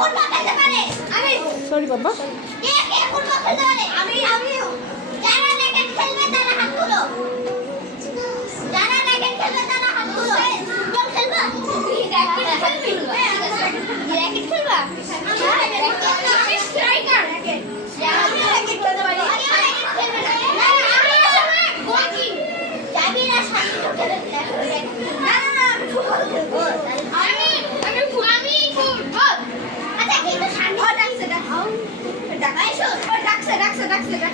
Football খেলতে পারে? আমি। সরি বাবা। কে ফুটবল খেলতে পারে? আমি। যারা র্যাকেট খেলবে তারা হাত তুলো। যারা র্যাকেট খেলবে তারা হাত তুলো। ফুটবল খেলবা? র্যাকেট খেলবি? র্যাকেট খেলবা? আমি স্ট্রাইকার। র্যাকেট খেলতে পারি। র্যাকেট খেলবে না। আমি গোলকিপার। যাবি না সামনে ঢুকে দেবে। না আমি ফুটবল খেলবো। আমি ফুটবল। আচ্ছা কিন্তু সামনে ডাকছে। ডাকছে।